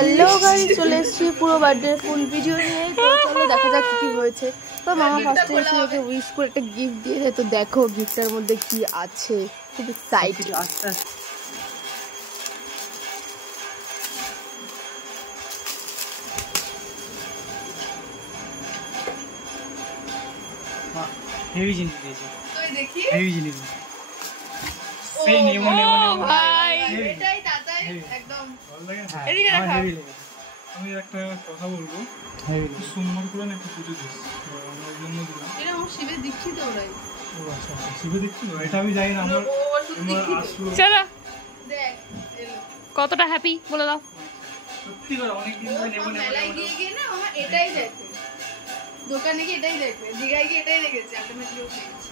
Hello guys, চলে এসেছি পুরো বার্থডে ফুল ভিডিও নিয়ে। তো চলো দেখা যাক কি হয়েছে। তো মামা ফার্স্টে এসে ওকে উইশ করে একটা গিফট দিয়েছে। তো দেখো গিফটের মধ্যে কি আছে, খুব এক্সাইটেড। হেভি জিনিস দিয়েছে, দেখি হেভি জিনিস সেই নেমো ভাই, এটাই দাদাই একদম এদিকে রাখো। আমি একটা কথা বলবো, হেভি সুন্দর করে না একটু পুজো দিস, আমার জন্য দিলাম। এটা আমার শিবে দীক্ষিত ওরাই। ও আচ্ছা আচ্ছা, শিবে দীক্ষিত, এটা আমি জানি না। আমার চলো দেখ কতটা হ্যাপি বলে দাও। সত্যি করে অনেক দিন ধরে নেমো মেলায় গিয়ে না আমার এটাই দেখে, দোকানে গিয়ে এটাই দেখবে, দিঘায় গিয়ে এটাই দেখেছি, আলটিমেটলি ও পেয়েছি।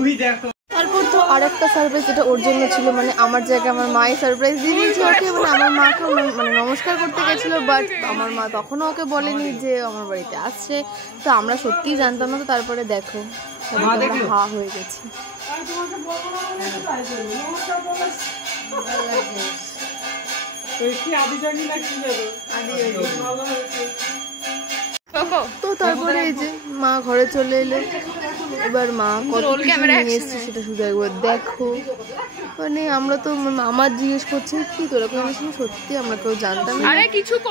ওই দেখো। তারপর তো আরেকটা সারপ্রাইজ, যেটা ওর জন্য ছিল, মানে আমার জায়গায় আমার মাই সারপ্রাইজ দিয়ে দিয়েছে ওকে। মানে আমার মাকেও মানে নমস্কার করতে গেছিলো, বাট আমার মা তখনও ওকে বলেনি যে আমার বাড়িতে আসছে। তো আমরা সত্যিই জানতাম না। তো তারপরে দেখো হা হয়ে গেছি। তো তারপরে এই যে মা ঘরে চলে এলো। এবার মা কত নিয়ে এসছে সেটা শুধু একবার দেখো। মানে আমরা তো আমার জিজ্ঞেস করছি কি তোরা কেউ এনেছিস, সত্যি আমরা কেউ জানতাম না।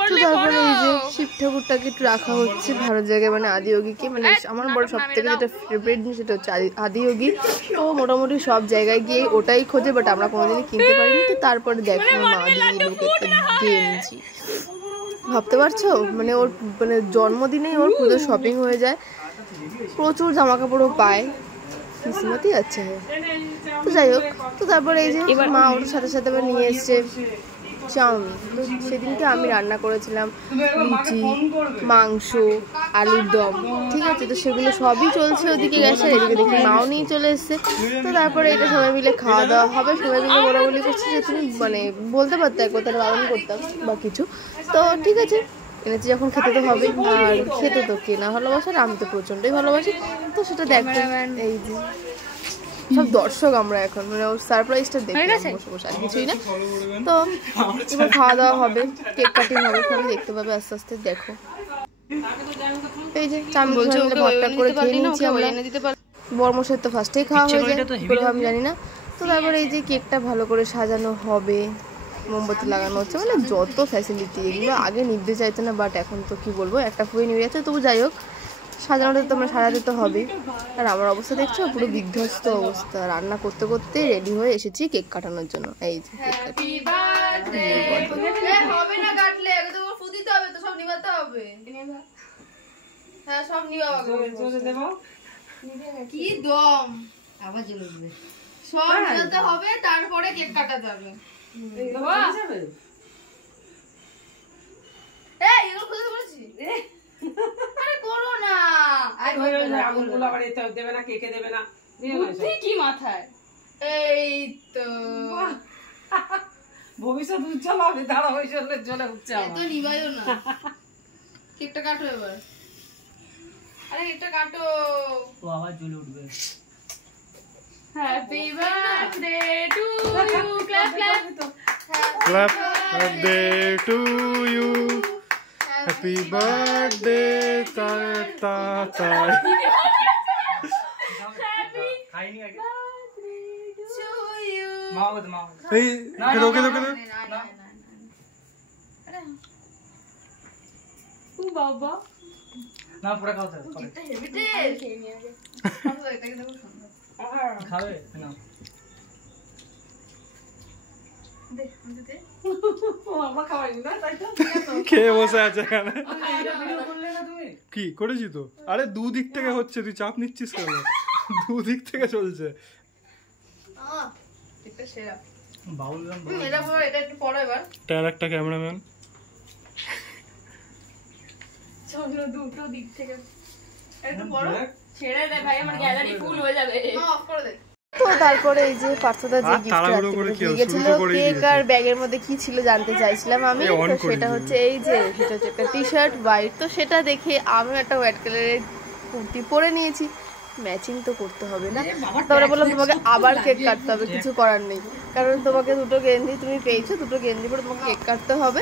তো তারপরে এই যে শিব ঠাকুরটাকে একটু রাখা হচ্ছে ভালো জায়গায়, মানে আদিয়োগীকে। মানে আমার বড় সব থেকে যেটা ফেভারিট জিনিস সেটা হচ্ছে আদিয়োগী। তো মোটামুটি সব জায়গায় গিয়ে ওটাই খোঁজে, বাট আমরা কোনোদিনই কিনতে পারিনি। তো তারপরে দেখো মা দিয়ে লোকে একটা গেঞ্জি, ভাবতে পারছো? মানে ওর মানে জন্মদিনেই ওর পুরো শপিং হয়ে যায়, প্রচুর জামা কাপড়ও পায়, কিসমতই আছে। তো যাই হোক, তো তারপরে এই যে এবার মা ওর সাথে সাথে আবার নিয়ে এসছে চাউমিন। তো সেদিনকে আমি রান্না করেছিলাম লুচি, মাংস, আলুর দম, ঠিক আছে। তো সেগুলো সবই চলছে ওদিকে গ্যাসে, এদিকে দেখি মাও নিয়ে চলে এসছে। তো তারপরে এটা সবাই মিলে খাওয়া দাওয়া হবে, সবাই মিলে বলাবলি করছে যে তুমি মানে বলতে পারতো একবার, তাহলে বারণ করতাম বা কিছু। তো ঠিক আছে, এনেছি যখন খেতে তো হবে। আর খেতে তো কে না ভালোবাসে, আমি তো প্রচণ্ডই ভালোবাসি। তো সেটা দেখো, এই যে সব দর্শক আমরা এখন, মানে ওর সারপ্রাইজটা দেখে বসে বসে, আর কিছুই না। তো এবার খাওয়া দাওয়া হবে, কেক কাটিং হবে, সবই দেখতে পাবে আস্তে আস্তে। দেখো এই যে চাউমিন ভাগ করে খেয়ে নিয়েছি আমরা। বরমশের তো ফার্স্টেই খাওয়া হয়ে যায়, কি করে আমি জানি না। তো তারপরে এই যে কেকটা ভালো করে সাজানো হবে, মোমবাতি লাগানো হচ্ছে, মানে যত ফ্যাসিলিটি, এগুলো আগে নিতে চাইতো না, বাট এখন তো কি বলবো, একটা ফুয়ে নিয়ে যাচ্ছে। তবু যাই হোক, সাজানোটা তো আমরা সাজাতে তো হবে। আর আমার অবস্থা দেখছো, পুরো বিধ্বস্ত অবস্থা। রান্না করতে করতে রেডি হয়ে এসেছি কেক কাটানোর জন্য। এই যে তারপরে কেক কাটা যাবে। ভবিষ্যৎ উজ্জ্বল হবে, দাঁড়া জ্বলে উঠছে। নিবাইও না, কেকটা কাটো এবার। আরে কেকটা কাটো, ও আবার জ্বলে উঠবে। Happy birthday to you, clap clap clap, birthday to you, happy birthday তা তা তা। খাইনি আগে টু ইউ। মাও মাও, এই রোকে রোকে না। আরে ও বাবা না, পুরো খাও। এটা হেভি টেস্ট, খেয়ে নি আগে। খাও, এটাকে দেখো সুন্দর। খাবে না খেয়ে বসে আছে এখানে। কি করেছি তো? আরে দুদিক থেকে হচ্ছে, তুই চাপ নিচ্ছিস কেন? দুদিক থেকে চলছে। একটা ক্যামেরাম্যান দুটো দিক থেকে একটু বড় ছেড়ে দে ভাই, আমার গ্যালারি ফুল হয়ে যাবে। অফ করে দে। তো তারপরে এই যে পার্থদা যে গিফট গেছিল, কেক আর ব্যাগের মধ্যে কি ছিল জানতে চাইছিলাম আমি। তো সেটা হচ্ছে এই যে, সেটা হচ্ছে একটা টি শার্ট হোয়াইট। তো সেটা দেখে আমি একটা হোয়াইট কালারের কুর্তি পরে নিয়েছি। ম্যাচিং তো করতে হবে না। তারপরে বললাম তোমাকে আবার কেক কাটতে হবে, কিছু করার নেই, কারণ তোমাকে দুটো গেঞ্জি তুমি পেয়েছো, দুটো গেঞ্জি পরে তোমাকে কেক কাটতে হবে।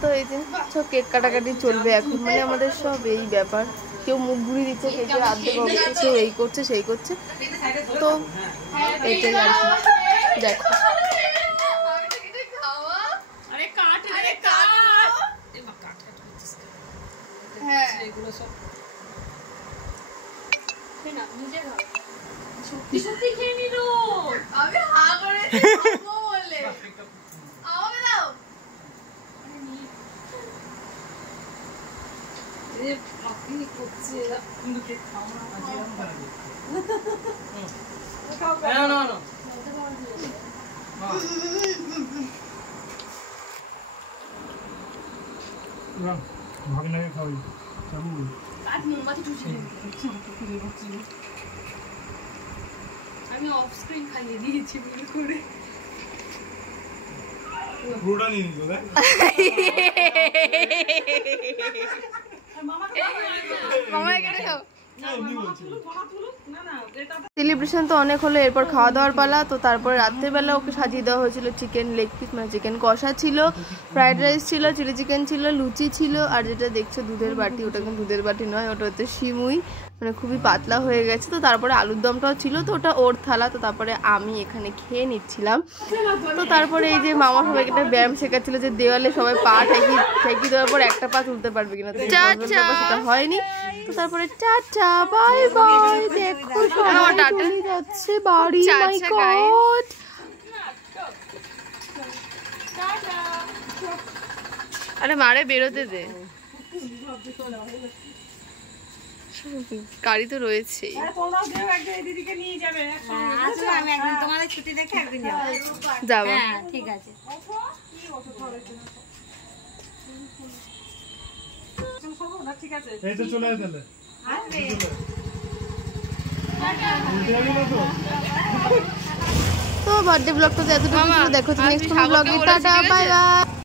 তো এই যে সব কেক কাটাকাটি চলবে এখন, মানে আমাদের সব এই ব্যাপার। কেউ মুখ ঘুরিয়ে দিচ্ছে, কেকের অর্ধেক অবস্থা, কেউ এই করছে সেই করছে, তো এটাই আর কি। দেখো সত্যি সত্যি খেয়ে নিল। আমি হা করেছি বলে আমাকে দাও। এ আপনি করছে কিন্তু কেক খাও না, আজকে এরকম করে না না না না ভাগনাকে খাওয়াই চাবু আজ মোমবাতি টুচি আমি অফ স্ক্রিন খাইয়ে দিয়েছি মনে করে। পুরোটা নিয়ে নিল দেখ সেলিব্রেশন তো অনেক হলো, এরপর খাওয়া দাওয়ার পালা। তো তারপরে রাত্রেবেলা ওকে সাজিয়ে দেওয়া হয়েছিল চিকেন লেগ পিস, মানে চিকেন কষা ছিল, ফ্রাইড রাইস ছিল, চিলি চিকেন ছিল, লুচি ছিল, আর যেটা দেখছো দুধের বাটি, ওটা কিন্তু দুধের বাটি নয়, ওটা হচ্ছে সিমুই, মানে খুবই পাতলা হয়ে গেছে। তো তারপরে আলুর দমটাও ছিল, তো ওটা ওর থালা। তো তারপরে আমি এখানে খেয়ে নিচ্ছিলাম। তো তারপরে এই যে মামা সবাইকে একটা ব্যায়াম শেখাচ্ছিল যে দেওয়ালে সবাই পা ঠেকি দেওয়ার পর একটা পা তুলতে পারবে কিনা, তো সেটা হয়নি। তো তারপরে টাটা বাই বাই, দেখো সবাই চলে যাচ্ছে বাড়ি। মাই গড, আরে মারে বেরোতে দে, গাড়ি তো রয়েছে। যাবো, ঠিক আছে। এই তো চলে আসলে তো বার্থডে ব্লগটা এতটুকু ছিল। দেখো নেক্সট ব্লগে, টাটা বাই বাই।